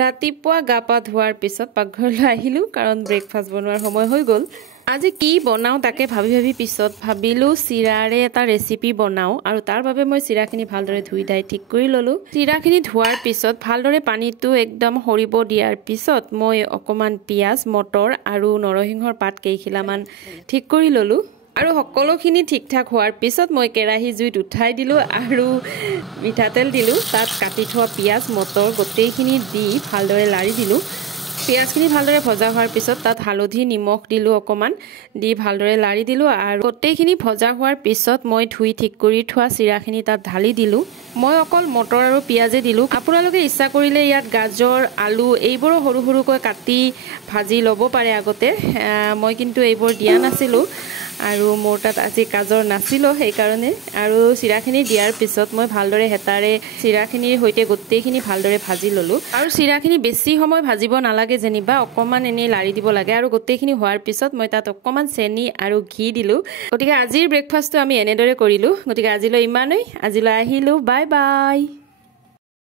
ৰাতিপুৱা গা পা ধোৱাৰ পিছত পাকঘৰলৈ আহিলো কাৰণ ব্ৰেকফাষ্ট বনোৱাৰ সময় হৈ গ'ল। আজি কি বনাও তাকে ভাবি পিছত ভাবিলো চিৰাৰে এটা ৰেচিপি বনাও আৰু তাৰ বাবে মই চিৰাখিনি ভালদৰে ধুই দাই ঠিক কৰি ললো। চিৰাখিনি ধোৱাৰ পিছত ভালদৰে পানীটো একদম সৰিব দিয়াৰ পিছত মই অকমান পিয়াজ, মটৰ আৰু নৰসিংহৰ পাত কেইখিলামান ঠিক কৰি ললো আৰু সকলোখিনি ঠিকঠাক হোৱাৰ পিছত মই কেৰাহী জুইত উঠাই দিলো আৰু মিঠাতেল দিলো। তাত কাটি থোৱা পিয়াজ, মটৰ গোটেইখিনি দি ভালদৰে লাৰি দিলো। পিয়াজখিনি ভালদৰে ভজা হোৱাৰ পিছত তাত হালধি, নিমখ দিলো অকমান, দি ভালদৰে লাৰি দিলো আৰু গোটেইখিনি ভজা হোৱাৰ পিছত মই ধুই ঠিক কৰি থোৱা চিৰাখিনি তাত ঢালি দিলো। মই অকল মটৰ আৰু পিয়াজে দিলো। আপোনালোকে ইচ্ছা কৰিলে ইয়াত গাজৰ, আলু এইবোৰো সৰু সৰুকৈ কাটি ভাজি ল'ব পাৰে আগতে। মই কিন্তু এইবোৰ দিয়া নাছিলো আৰু মোৰ তাত আজি গাজৰ নাছিল সেইকাৰণে। আৰু চিৰাখিনি দিয়াৰ পিছত মই ভালদৰে হেতাৰে চিৰাখিনিৰ সৈতে গোটেইখিনি ভালদৰে ভাজি ললো। আৰু চিৰাখিনি বেছি সময় ভাজিব নালাগে, যেনিবা অকমান এনেই লাৰি দিব লাগে। আৰু গোটেইখিনি হোৱাৰ পিছত মই তাত অকমান চেনি আৰু ঘি দিলো। গতিকে আজিৰ ব্ৰেকফাষ্টটো আমি এনেদৰে কৰিলো। গতিকে আজিলৈ ইমানেই। আজিলৈ আহিলো। Bye bye.